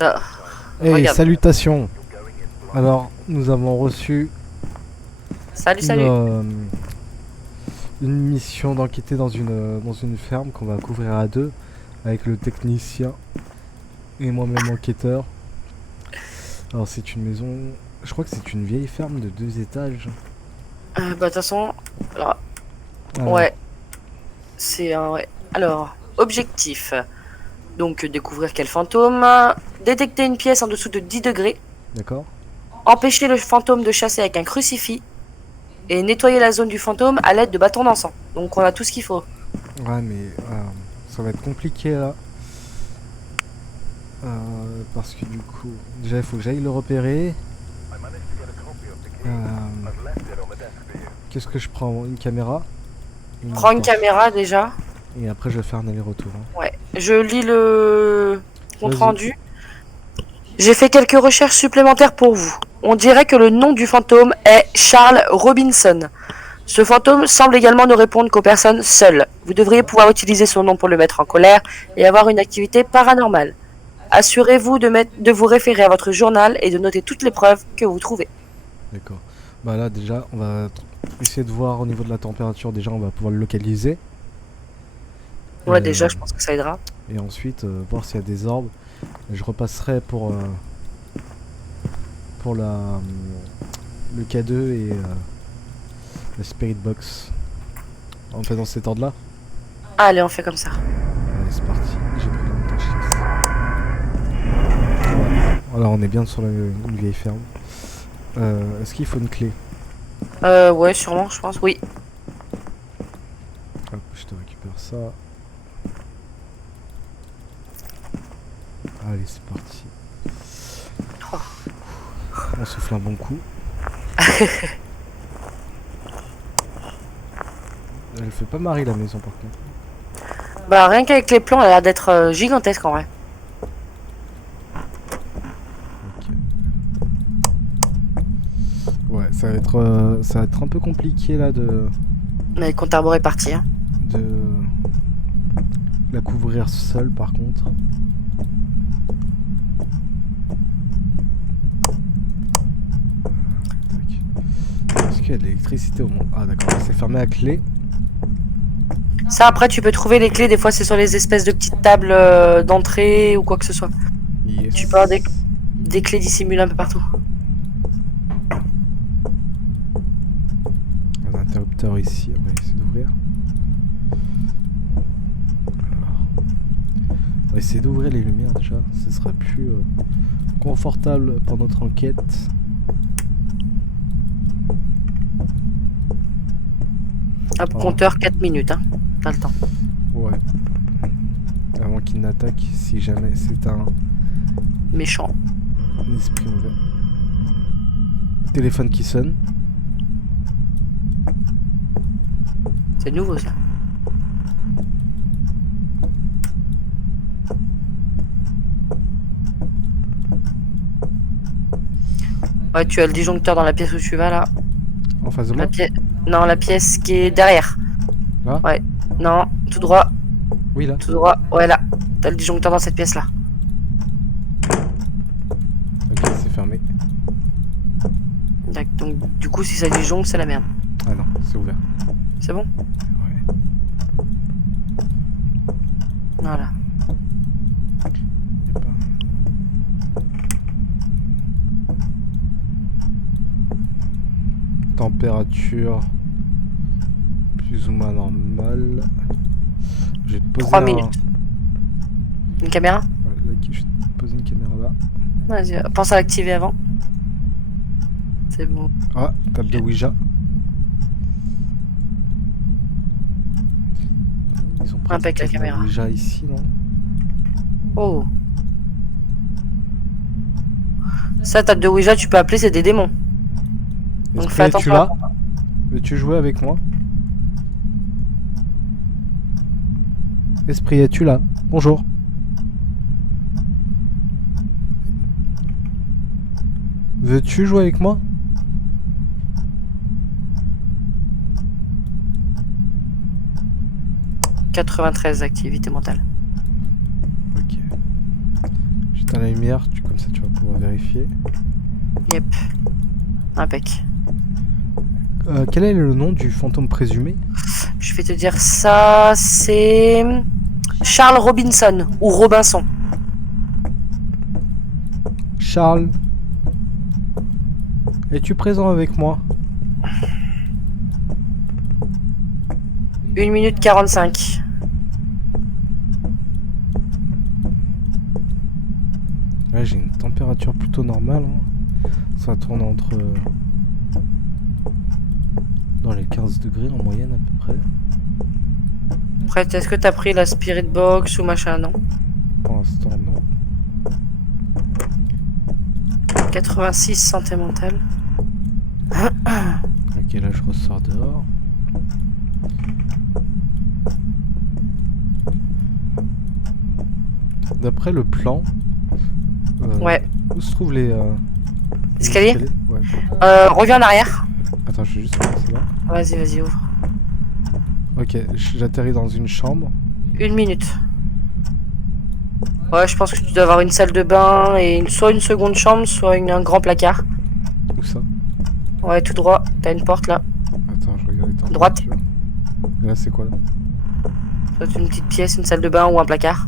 Ah, Hey, regarde. salutations. Alors, nous avons reçu Salut, une, salut. une mission d'enquêter dans une ferme qu'on va couvrir à deux avec le technicien et moi-même enquêteur. Alors, c'est une maison, je crois que c'est une vieille ferme de 2 étages. Bah, de toute façon, alors, Alors, ouais, c'est un, ouais. Alors, objectif. Donc, découvrir quel fantôme. Détecter une pièce en dessous de 10 degrés. d'accord. Empêcher le fantôme de chasser avec un crucifix. Et nettoyer la zone du fantôme à l'aide de bâtons d'encens. Donc, on a tout ce qu'il faut. Ouais, mais ça va être compliqué là. Parce que du coup, déjà il faut que j'aille le repérer. Euh, Qu'est-ce que je prends? Une caméra? Prends une Torche. caméra déjà. Et après je vais faire un aller-retour, hein. Ouais. Je lis le compte Vas-y. rendu. J'ai fait quelques recherches supplémentaires pour vous. On dirait que le nom du fantôme est Charles Robinson. Ce fantôme semble également ne répondre qu'aux personnes seules. Vous devriez pouvoir utiliser son nom pour le mettre en colère et avoir une activité paranormale. Assurez-vous de vous référer à votre journal et de noter toutes les preuves que vous trouvez. D'accord. Bah là déjà on va essayer de voir au niveau de la température, déjà on va pouvoir le localiser. Ouais, Euh, déjà, je pense que ça aidera. et ensuite voir s'il y a des orbes. Je repasserai pour le K2 et la Spirit Box. On fait dans cet ordre là. Allez, on fait comme ça. Allez c'est parti. J'ai pris la montage. Alors on est bien sur une vieille ferme. Est-ce qu'il faut une clé? Ouais, sûrement, je pense. Oui. Hop, je te récupère ça. Allez, c'est parti. Oh. On souffle un bon coup. Elle fait pas marrer la maison par contre. Bah, rien qu'avec les plans, elle a l'air d'être gigantesque en vrai. Ok. Ouais, ça va être un peu compliqué là Mais le compte à rebours est parti. Hein. de la couvrir seule par contre. Est-ce qu'il y a de l'électricité au moins? Ah d'accord, c'est fermé à clé. Ça, après, tu peux trouver les clés. Des fois, c'est sur les espèces de petites tables d'entrée ou quoi que ce soit. Yes. Tu peux avoir des clés dissimulées un peu partout. Un interrupteur ici, on va essayer d'ouvrir. Alors, on va essayer d'ouvrir les lumières déjà, ce sera plus confortable pour notre enquête. Hop, Oh. compteur 4 minutes. Hein. T'as le temps. Ouais. Avant qu'il n'attaque, si jamais c'est un Méchant. esprit mauvais. Téléphone qui sonne. C'est nouveau ça. Ouais, tu as le disjoncteur dans la pièce où tu vas là. En face de moi. Non, la pièce qui est derrière. Là. Ouais. Non, tout droit. Oui là. Tout droit. Ouais, là. T'as le disjoncteur dans cette pièce là. Ok, c'est fermé. Donc, du coup, si ça disjoncte, c'est la merde. Ah non, c'est ouvert. C'est bon? Ouais. Voilà. Y a pas... Température plus ou moins normale. Je vais te poser 3 minutes. Une caméra? Ouais, je vais te poser une caméra là. Vas-y, pense à l'activer avant. C'est bon. Ah, table de Ouija. Ils ont pris Impec la une table de caméra. Ouija ici, non? Oh. Ça, table de Ouija, tu peux appeler, c'est des démons. Donc fais Esprit, es-tu attention. là? Veux-tu jouer avec moi? Esprit, es-tu là? Bonjour. Veux-tu jouer avec moi? « 93 activité mentale. » Ok. Je vais T'as la lumière, comme ça tu vas pouvoir vérifier. Yep. Impec. Quel est le nom du fantôme présumé? Je vais te dire ça, c'est Charles Robinson ou Robinson. Charles, es-tu présent avec moi? 1 minute 45. Ouais, j'ai une température plutôt normale. Hein. Ça tourne entre... dans les 15 degrés en moyenne à peu près. Après, est-ce que t'as pris la Spirit Box ou machin? Non. Pour l'instant, non. 86 santé mentale. Ok, là je ressors dehors. D'après le plan, Ouais. où se trouvent les Escalier? Ouais. Reviens en arrière. Attends, je vais juste passer là. Vas-y, ouvre. Ok, j'atterris dans une chambre. 1 minute. Ouais, je pense que tu dois avoir une salle de bain et soit une seconde chambre, soit un grand placard. Où ça? Ouais, tout droit. T'as une porte là. Attends, je regarde les températures. Droite. Et là, c'est quoi là? Soit une petite pièce, une salle de bain ou un placard.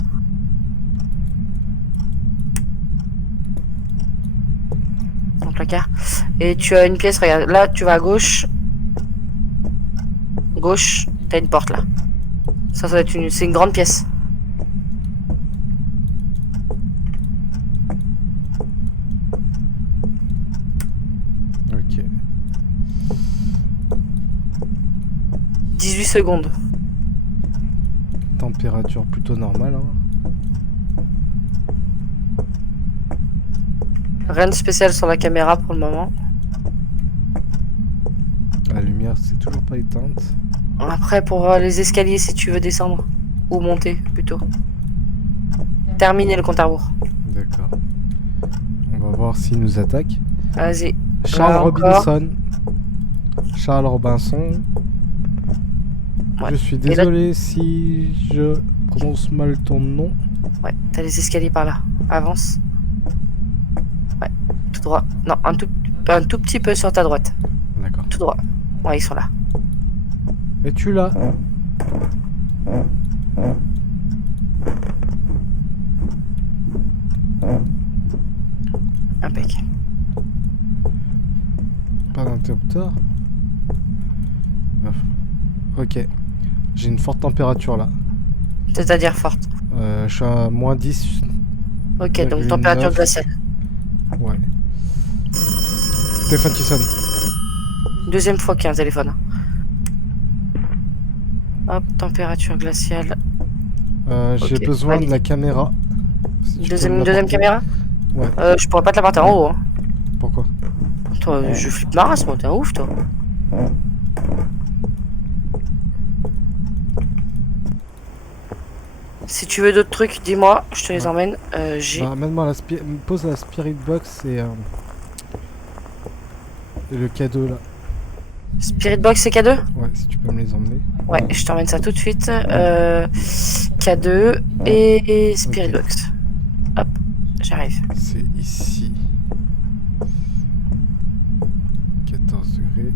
Un placard. Et tu as une pièce, regarde. Là, tu vas à gauche. Gauche, t'as une porte là. Ça doit être c'est une grande pièce. Ok. 18 secondes. Température plutôt normale. Hein. Rien de spécial sur la caméra pour le moment. La lumière, c'est toujours pas éteinte. Après, pour les escaliers, si tu veux descendre. Ou monter, plutôt. Terminer le compte à rebours. D'accord. On va voir s'il nous attaque. Vas-y. Charles Là, Robinson. Charles Robinson. Ouais. Je suis désolé si je prononce mal ton nom. Ouais, t'as les escaliers par là. Avance. Ouais, tout droit. Non, un tout petit peu sur ta droite. D'accord. Tout droit. Ouais, ils sont là. Es-tu là? Impec. Pas d'interrupteur. Ok. J'ai une forte température là. C'est-à-dire forte. Je suis à moins 10. Ok, donc température glaciale. Ouais. Téléphone qui sonne. Deuxième fois qu'il y a un téléphone. Hop, température glaciale. J'ai Ok, besoin validé. de la caméra. Si tu peux me Deuxième l'apporter. caméra. Ouais. Je pourrais pas te la porter en haut. Hein. Pourquoi? Toi, je flippe ma race, moi, t'es un ouf, toi. Si tu veux d'autres trucs, dis-moi, je te les emmène. J'ai. Bah, amène-moi pose la Spirit Box et le cadeau là. Spirit Box et K2? Ouais, si tu peux me les emmener. Ouais, je t'emmène ça tout de suite. K2 et Spirit Ok. Box. Hop, j'arrive. C'est ici. 14 degrés.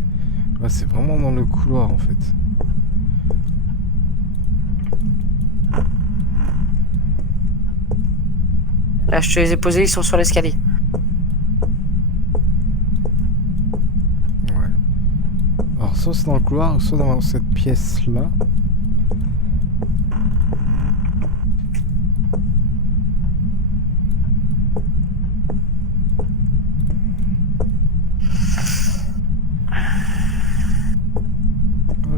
Ouais, c'est vraiment dans le couloir en fait. Là, je te les ai posés, ils sont sur l'escalier. Ouais. Alors, soit c'est dans le couloir, soit dans cette pièce là. Ah,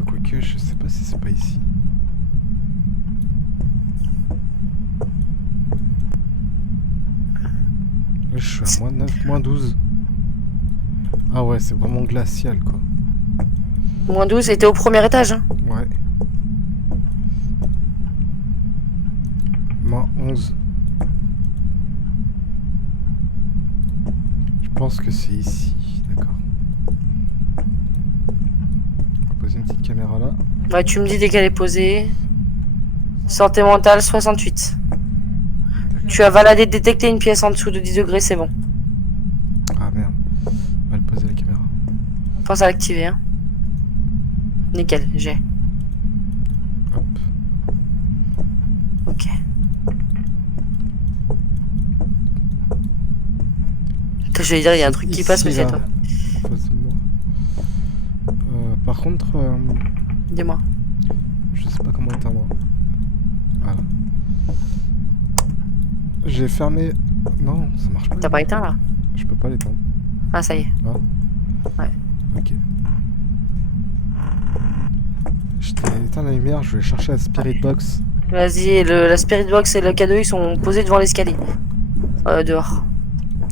quoique, je sais pas si c'est pas ici. Là, je suis à moins 9, moins 12. Ah ouais, c'est vraiment glacial quoi. Moins 12, et t'es au premier étage. Hein. Ouais. Moins 11. Je pense que c'est ici, d'accord. On va poser une petite caméra là. Ouais, tu me dis dès qu'elle est posée. Santé mentale 68. Tu as validé détecter une pièce en dessous de 10 degrés, c'est bon. Ah merde. Mal poser la caméra. Pense à l'activer, hein. Nickel, j'ai. Hop. Ok. J'allais dire, il y a un truc qui passe, mais Ici, c'est là, toi. en face de moi. Par contre, Dis-moi. je sais pas comment éteindre. Voilà. J'ai fermé. Non, ça marche pas. T'as pas éteint là? Je peux pas l'éteindre. Ah, ça y est. Ouais. Ok. Je t'ai éteint la lumière, je vais chercher la spirit box. Vas-y, la spirit box et le cadeau ils sont posés devant l'escalier. Dehors.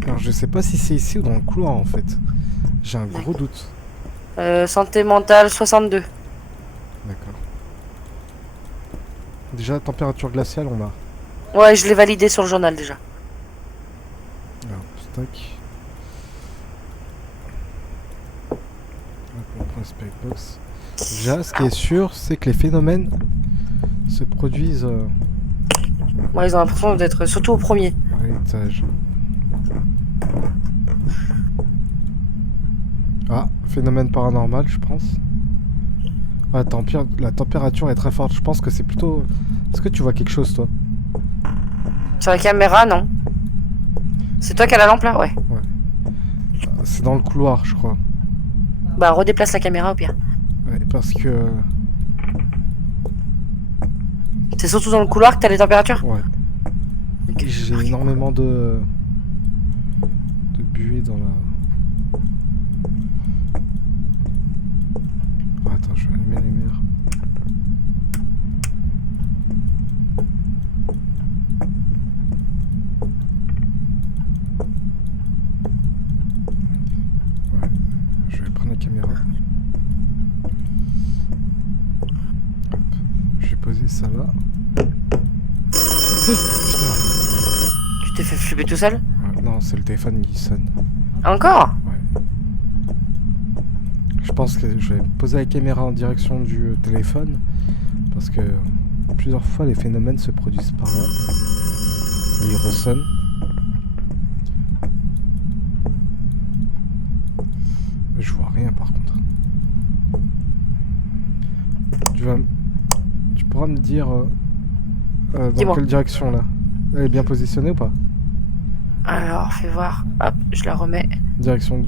Alors je sais pas si c'est ici ou dans le couloir en fait. J'ai un gros doute. Santé mentale 62. D'accord. Déjà, température glaciale, on a. Ouais, je l'ai validé sur le journal déjà. Alors, stock. Hop, on prend la spirit box. Déjà, ce qui est sûr, c'est que les phénomènes se produisent Ouais, ils ont l'impression d'être surtout au premier. à l'étage. Ah, phénomène paranormal, je pense. Ah, la température est très forte. Je pense que c'est plutôt... Est-ce que tu vois quelque chose, toi? Sur la caméra, non. C'est toi qui as la lampe là? Ouais. C'est dans le couloir, je crois. Bah, redéplace la caméra au pire. Ouais, parce que... C'est surtout dans le couloir que t'as les températures? Ouais. Ok. J'ai énormément de buée dans la... Oh, attends, je vais allumer la lumière. Ouais, je vais prendre la caméra. Hop. Je vais poser ça là. Putain. Tu t'es fait flipper tout seul? Ouais, non, c'est le téléphone qui sonne. Encore? Ouais. Je pense que je vais poser la caméra en direction du téléphone parce que plusieurs fois les phénomènes se produisent par là. Et ils ressonnent. Je vois rien par contre. Tu pourras me dire dans Dis-moi. quelle direction là? Elle est bien positionnée ou pas? Alors, fais voir. Hop, je la remets. Direction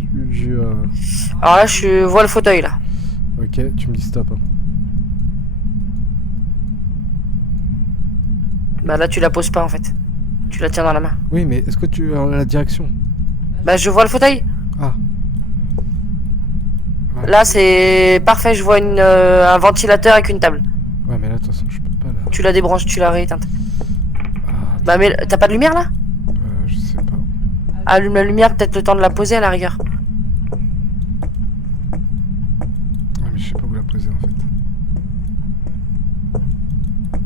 Alors là, je vois le fauteuil là. Ok, tu me dis stop. Hein. Bah là, tu la poses pas en fait. Tu la tiens dans la main. Oui, mais est-ce que tu as la direction? Bah, je vois le fauteuil. Ah. Ouais. Là, c'est parfait. Je vois un ventilateur avec une table. Ouais, mais là, de toute façon, je peux pas là. Tu la débranches, tu la rééteinte. Ah, Bah, mais t'as pas de lumière là? je sais pas. Allume la lumière, peut-être le temps de la poser à la rigueur. Ouais, mais je sais pas où la poser en fait.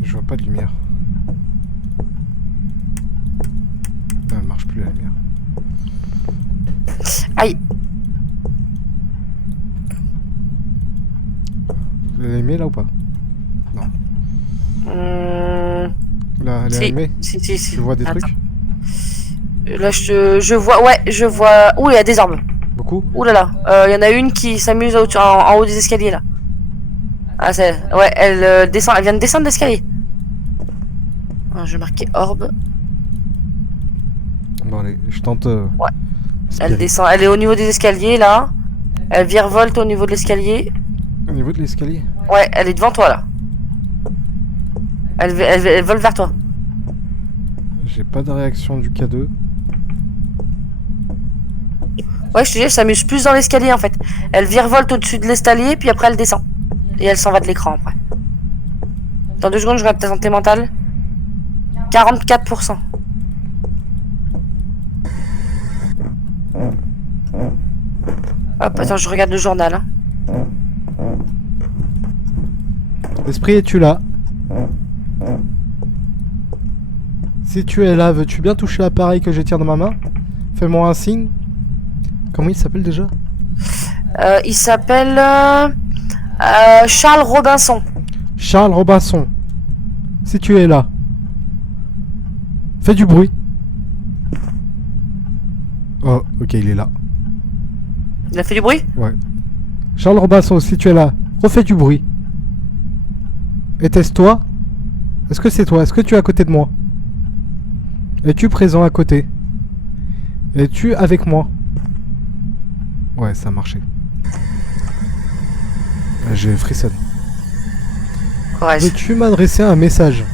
Je vois pas de lumière. Non, elle marche plus la lumière. Aïe. Vous l'avez allumée là ou pas? Non. Là, elle est Si. allumée? Si. Tu vois des Attends. trucs? Là, je vois. Ouais, je vois. Ouh, il y a des arbres. Beaucoup? Ouh là là. Il y en a une qui s'amuse en haut des escaliers là. Ah, c'est. Ouais, elle descend. Elle vient de descendre l'escalier. Je vais marquer orbe. Bon, allez, je tente. Ouais. Elle Spirit. descend. Elle est au niveau des escaliers là. Elle virevolte au niveau de l'escalier. Au niveau de l'escalier? Ouais, elle est devant toi là. Elle vole vers toi. J'ai pas de réaction du K2. Ouais, je te dis, elle s'amuse plus dans l'escalier en fait. Elle virevolte au-dessus de l'escalier, puis après elle descend. Et elle s'en va de l'écran après. Dans 2 secondes, je regarde ta santé mentale. 44%. Hop, attends, je regarde le journal. Hein. Esprit, es-tu là? Si tu es là, veux-tu bien toucher l'appareil que je tiens dans ma main? Fais-moi un signe. Comment il s'appelle déjà? Il s'appelle Charles Robinson. Charles Robinson. Si tu es là, Fais du bruit. Oh, ok, il est là. Il a fait du bruit? Ouais. Charles Robinson, si tu es là, refais du bruit. Était-ce toi? Est-ce que c'est toi? Est-ce que tu es à côté de moi? Es-tu présent à côté? Es-tu avec moi? Ouais, ça a marché. J'ai frissonne. Courage. Veux-tu m'adresser un message?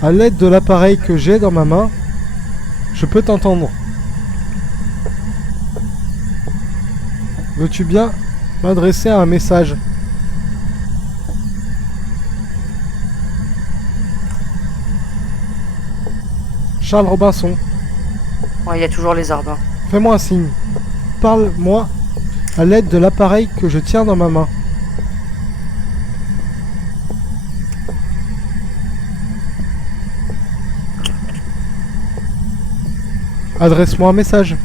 À l'aide de l'appareil que j'ai dans ma main, je peux t'entendre. Veux-tu bien m'adresser un message? Charles Robinson, Ouais, il y a toujours les arbres. Hein. fais-moi un signe. Parle-moi à l'aide de l'appareil que je tiens dans ma main. Adresse-moi un message.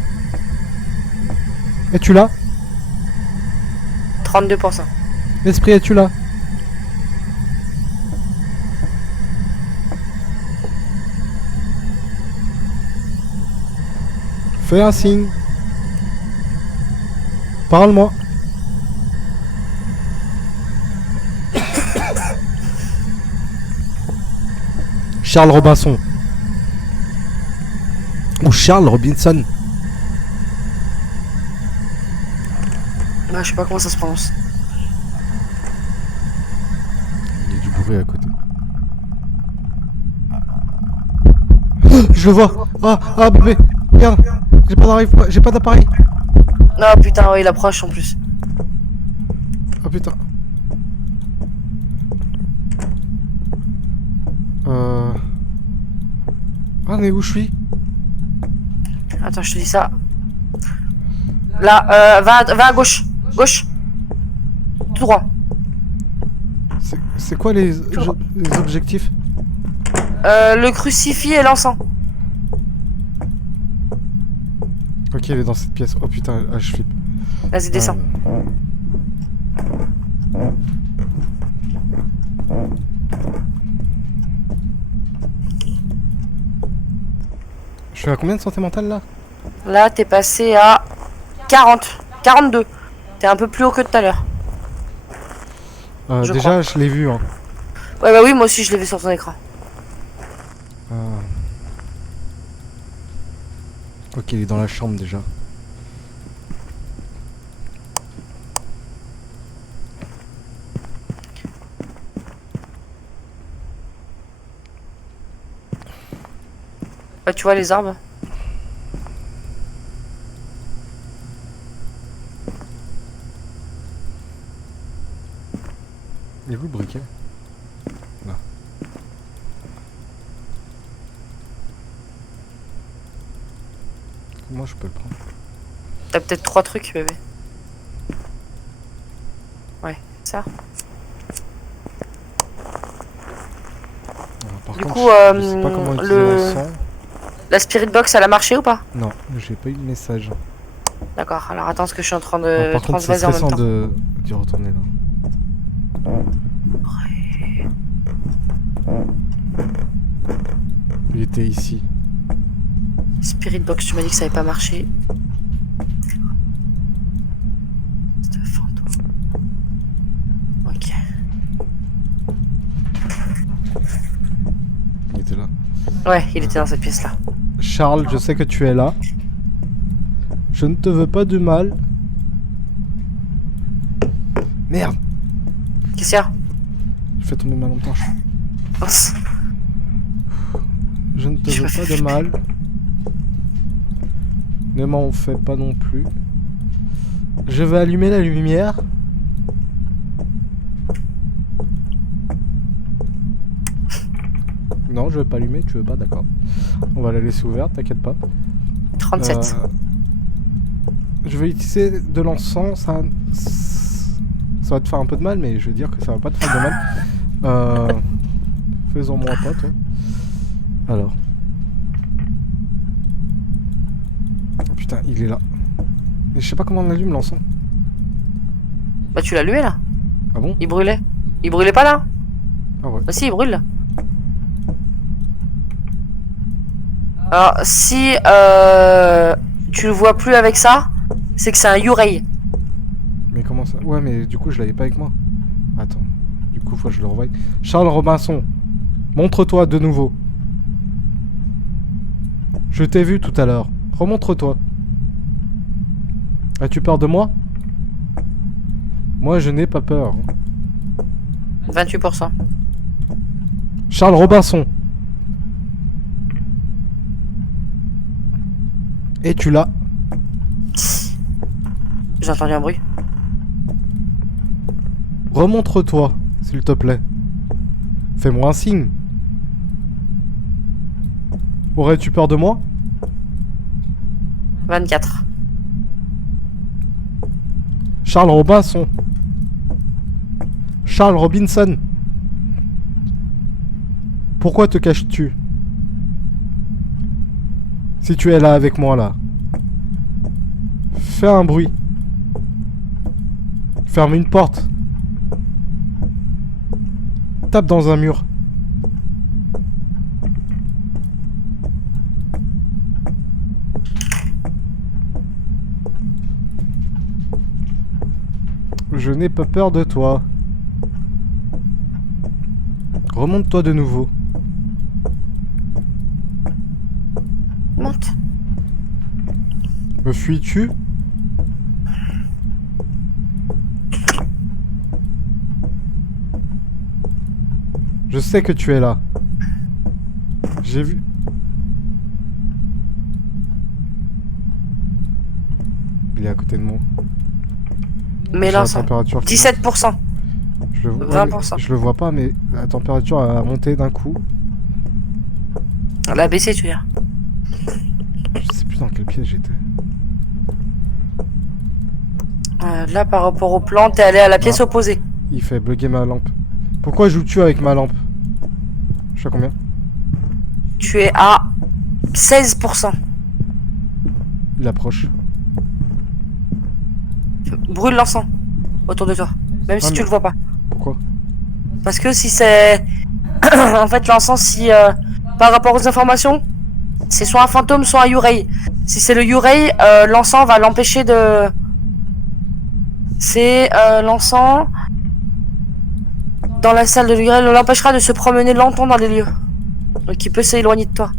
Es-tu là? 32%. Esprit, es-tu là? Fais un signe. Parle-moi. Charles Robinson. Ou Charles Robinson. Bah, je sais pas comment ça se prononce. Il y a du bruit à côté. Je le vois. Ah bébé. Regarde. J'ai pas d'appareil. Non, putain, ouais, il approche en plus. Oh putain. Ah mais où je suis? Attends, je te dis ça. Là, va à gauche. Gauche. Tout droit. C'est quoi les objectifs? Le crucifix et l'encens. Ok, il est dans cette pièce. Oh putain, ah, je flippe. Vas-y, descends. Je suis à combien de santé mentale là? Là, t'es passé à 40. 42. T'es un peu plus haut que tout à l'heure. Je Déjà, crois. je l'ai vu. Hein. Ouais, bah oui, moi aussi, je l'ai vu sur ton écran. Ok, il est dans la chambre déjà. Bah, tu vois les arbres? Il est où le briquet? Là. Comment je peux le prendre? T'as peut-être 3 trucs, bébé. Ouais, ça. Par Du contre, coup, je sais pas comment utiliser le sang. La spirit box, elle a marché ou pas? Non, j'ai pas eu de message. D'accord, alors attends, ce que je suis en train de Par contre, c'est transvaser en même stressant temps. d'y retourner là. Il était ici. Spirit box, tu m'as dit que ça avait pas marché. C'est un fantôme. Ok. Il était là. Ouais, il était dans cette pièce là. Charles, je sais que tu es là. Je ne te veux pas du mal. Merde! Qu'est-ce qu'il y a? Je fais tomber ma lampe torche. Mince. Je ne te veux pas de mal. Ne m'en fais pas non plus. Je vais allumer la lumière. Non, je vais pas allumer, tu veux pas, d'accord. On va la laisser ouverte, t'inquiète pas. 37. Je vais utiliser de l'encens, ça va te faire un peu de mal, mais je veux dire que ça va pas te faire de mal. Faisons-moi pas, toi. Alors. Oh, putain, il est là. Mais je sais pas comment on allume l'encens. Bah tu l'as allumé là. Ah bon? Il brûlait. Il brûlait pas là? Ah ouais. Bah si, il brûle là. Alors, si tu le vois plus avec ça, c'est que c'est un Yurei. Mais comment ça? Ouais, mais du coup, je l'avais pas avec moi. Attends. Du coup, faut que je le revoie. Charles Robinson, montre-toi de nouveau. Je t'ai vu tout à l'heure. Remontre-toi. As-tu peur de moi? Moi, je n'ai pas peur. 28%. Charles Robinson. Es-tu là? J'ai entendu un bruit. Remontre-toi, s'il te plaît. Fais-moi un signe. Aurais-tu peur de moi? 24. Charles Robinson. Charles Robinson. Pourquoi te caches-tu? Si tu es là avec moi, là. Fais un bruit. Ferme une porte. Tape dans un mur. Je n'ai pas peur de toi. Remonte-toi de nouveau. Monte. Me fuis-tu? Je sais que tu es là. J'ai vu... Il est à côté de moi. Mais J'ai là, la température qui 17%. Je le, 20%. je le vois pas, mais la température a monté d'un coup. Elle a baissé, tu veux dire. Je sais plus dans quel piège j'étais. Là, par rapport au plan, t'es allé à la pièce opposée. Il fait bugger ma lampe. Pourquoi joues-tu avec ma lampe? Je suis à combien? Tu es à 16%. Il approche. Brûle l'encens autour de toi. Même si mais- tu le vois pas. Pourquoi? Parce que si c'est... en fait, l'encens, si... par rapport aux informations, c'est soit un fantôme, soit un Yurei. Si c'est le Yurei, l'encens va l'empêcher de... C'est l'encens... Dans la salle de Yurei, l'empêchera de se promener longtemps dans les lieux. Donc il peut s'éloigner de toi.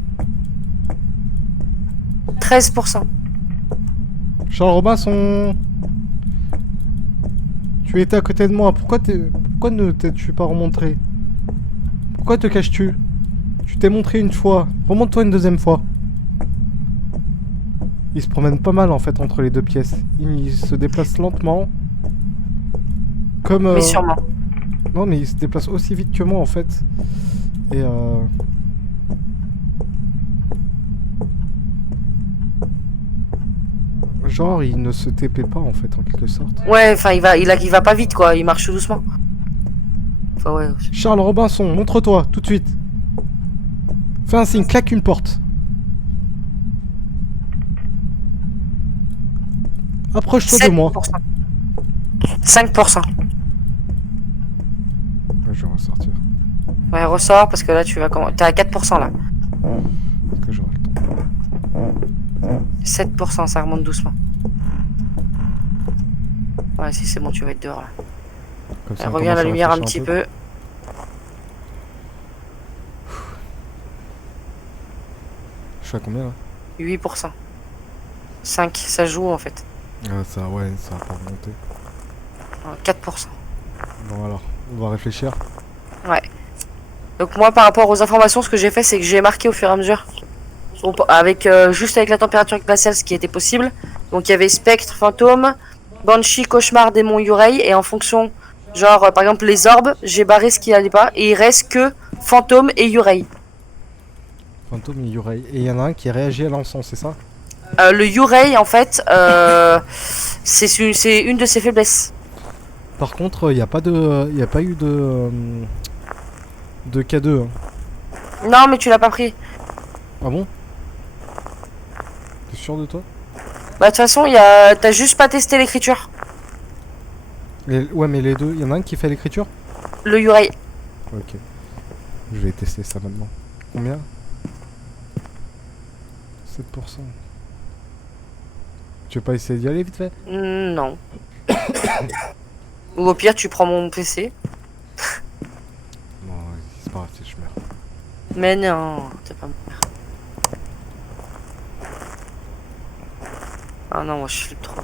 13%. Charles Robinson. Tu étais à côté de moi. Pourquoi ne t'es-tu pas remontré? Pourquoi te caches-tu? Tu t'es montré une fois. Remonte-toi une deuxième fois. Il se promène pas mal en fait entre les deux pièces. Il se déplace lentement. Comme... Mais sûrement. Non, mais il se déplace aussi vite que moi en fait. Et genre, il ne se TP pas en fait, en quelque sorte. Ouais, enfin il va pas vite quoi, il marche doucement. Enfin ouais. Charles Robinson, montre-toi, tout de suite. Fais un signe, claque une porte. Approche-toi de moi. 5%. Ouais, je vais ressortir. Ouais, ressort parce que là tu vas comment. T'es à 4% là. Parce que j'aurai le temps. 7%, ça remonte doucement. Ouais, si c'est bon, tu vas être dehors là. Comme ça, Elle on revient à commence la lumière un réfléchir petit peu. Je suis à combien là? 8%. 5, ça joue en fait. Ah, ça, ouais, ça va pas remonter. 4%. Bon, alors, on va réfléchir. Ouais. Donc moi par rapport aux informations, ce que j'ai fait c'est que j'ai marqué au fur et à mesure. Avec juste avec la température glaciale ce qui était possible. Donc il y avait spectre, fantôme, banshee, cauchemar, démon, Yurei. Et en fonction, genre par exemple les orbes, j'ai barré ce qui allait pas. Et il reste que fantôme et Yurei. Fantôme et Yurei. Et il y en a un qui réagit à l'encens, c'est ça? Le Yurei en fait, c'est une de ses faiblesses. Par contre, il n'y a pas de... Il n'y a pas eu de K2. Hein. Non mais tu l'as pas pris. Ah bon? T'es sûr de toi? Bah de toute façon, t'as juste pas testé l'écriture. Ouais, mais les deux, il y en a un qui fait l'écriture? Le Yurei. Ok. Je vais tester ça maintenant. Combien? 7%. Tu veux pas essayer d'y aller vite fait? Non. Ou au pire, tu prends mon PC. Non, c'est pas grave si je meurs. Mais non, t'es pas mort. Ah non, moi je flippe trop.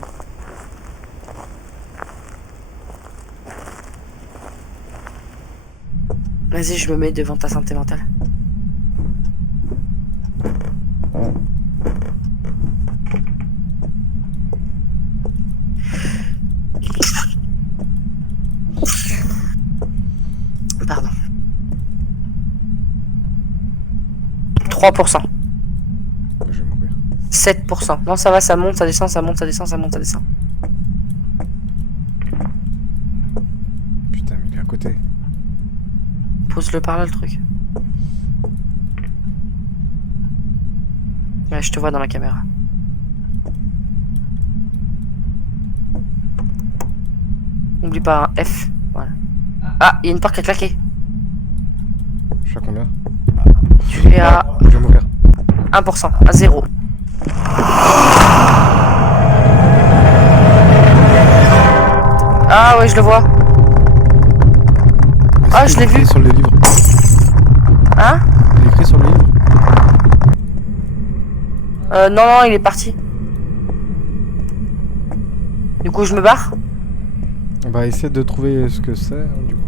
Vas-y, je me mets devant ta santé mentale. Pardon. 3%. Je vais mourir. 7%. Non, ça va, ça monte, ça descend, ça monte, ça descend, ça monte, ça descend. Putain, mais il est à côté. Pose-le par là, le truc. Ouais, je te vois dans la caméra. N'oublie pas un F. Voilà. Ah, il y a une porte qui a claqué. Je suis à combien? Tu es à Je vais mourir. 1%, à 0. Ah ouais, je le vois. Ah, je l'ai vu. Sur le livre. Hein? Il est écrit sur le livre. Non, non, il est parti. Du coup, je me barre. Bah, essaie de trouver ce que c'est, du coup.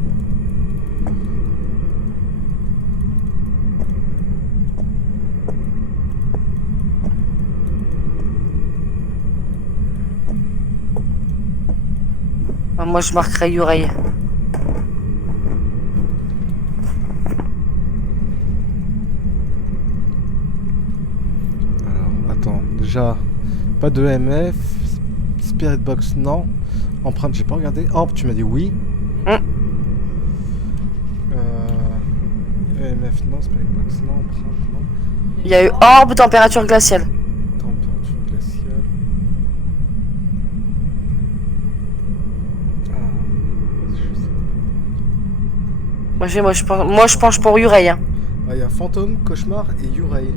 Moi, je marquerai Yurei. Alors, attends. Déjà, pas de MF. Spirit Box, non. Empreinte, j'ai pas regardé. Orb, tu m'as dit oui. EMF, non. Spirit Box, non. Empreinte, non. Il y a eu orbe, température glaciale. Température glaciale. Ah, je sais Moi, je penche pour Yurei. Hein. pas. Ah, il y a Fantôme, Cauchemar et Yurei.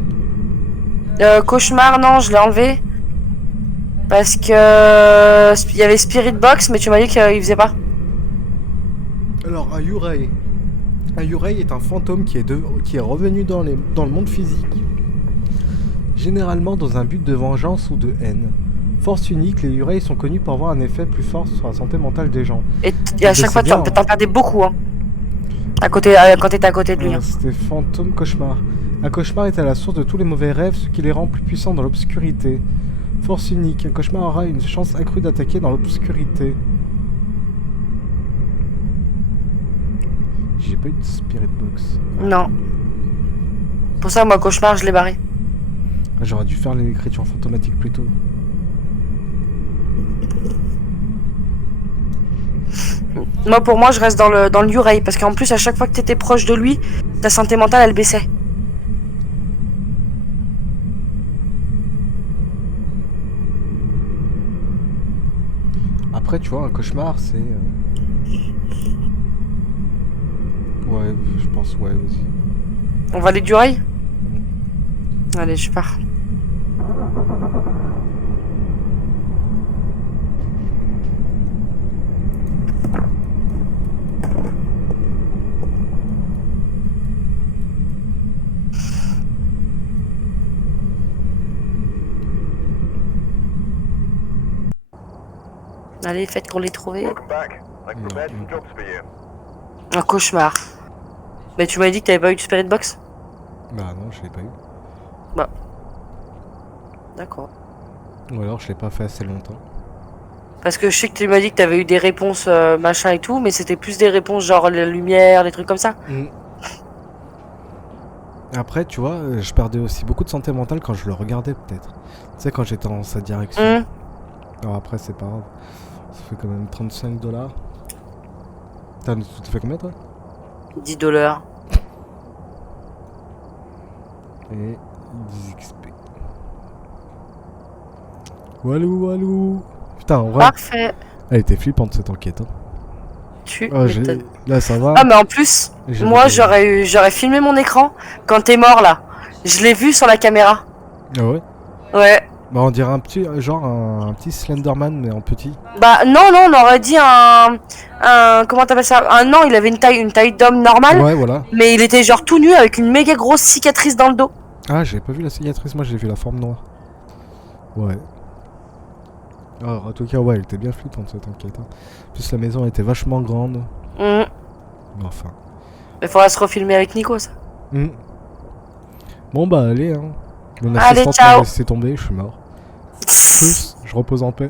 Cauchemar, non, je l'ai enlevé. Parce que il y avait Spirit Box, mais tu m'as dit qu'il faisait pas. Alors, Yurei. Yurei est un fantôme qui est revenu dans le monde physique. Généralement dans un but de vengeance ou de haine. Force unique, les Yurei sont connus pour avoir un effet plus fort sur la santé mentale des gens. Et à chaque fois, t'en perdais beaucoup. Hein. Quand t'étais à côté de lui. Hein. C'était Fantôme Cauchemar. Un cauchemar est à la source de tous les mauvais rêves, ce qui les rend plus puissants dans l'obscurité. Force unique, un cauchemar aura une chance accrue d'attaquer dans l'obscurité. J'ai pas eu de Spirit Box. Non. Pour ça, moi, Cauchemar, je l'ai barré. J'aurais dû faire l'écriture fantomatique plus tôt. Moi, pour moi, je reste dans le Yurei. Parce qu'en plus, à chaque fois que t'étais proche de lui, ta santé mentale, elle baissait. Après, tu vois, un cauchemar, c'est... Ouais, je pense, ouais, vas-y. On va aller du Yurei. Allez, je pars. Allez, faites qu'on l'ait trouvé. Un cauchemar. Mais tu m'as dit que t'avais pas eu de Spirit Box? Bah non, je l'ai pas eu. Bah. D'accord. Ou alors je l'ai pas fait assez longtemps. Parce que je sais que tu m'as dit que t'avais eu des réponses machin et tout, mais c'était plus des réponses genre la lumière, des trucs comme ça. Après, tu vois, je perdais aussi beaucoup de santé mentale quand je le regardais peut-être. Tu sais, quand j'étais dans sa direction. Alors après, c'est pas grave. Ça fait quand même $35. T'as fait combien toi? $10. Et 10 XP. Walou, walou. Putain, en vrai, Parfait. elle était flippante cette enquête. Hein. Tu Oh, m'étonnes. là, ça va. Ah, mais en plus, moi j'aurais filmé mon écran quand t'es mort là. Je l'ai vu sur la caméra. Ah ouais? Ouais. Bah on dirait un petit, genre un petit Slenderman mais en petit. Bah non, non, on aurait dit comment t'appelles ça? Non, il avait une taille d'homme normale, Ouais, voilà. mais il était genre tout nu avec une méga grosse cicatrice dans le dos. Ah, j'avais pas vu la cicatrice, moi j'ai vu la forme noire. Ouais. Alors, en tout cas, ouais, elle était bien flippante cette enquête. Hein. En plus, la maison était vachement grande. Mhm. Mais enfin. Il faudra se refilmer avec Nico, ça. Hmm. Bon, bah, allez, hein. Mon Allez, assistante m'a ciao. laissé tomber, je suis mort. Tchuss, je repose en paix.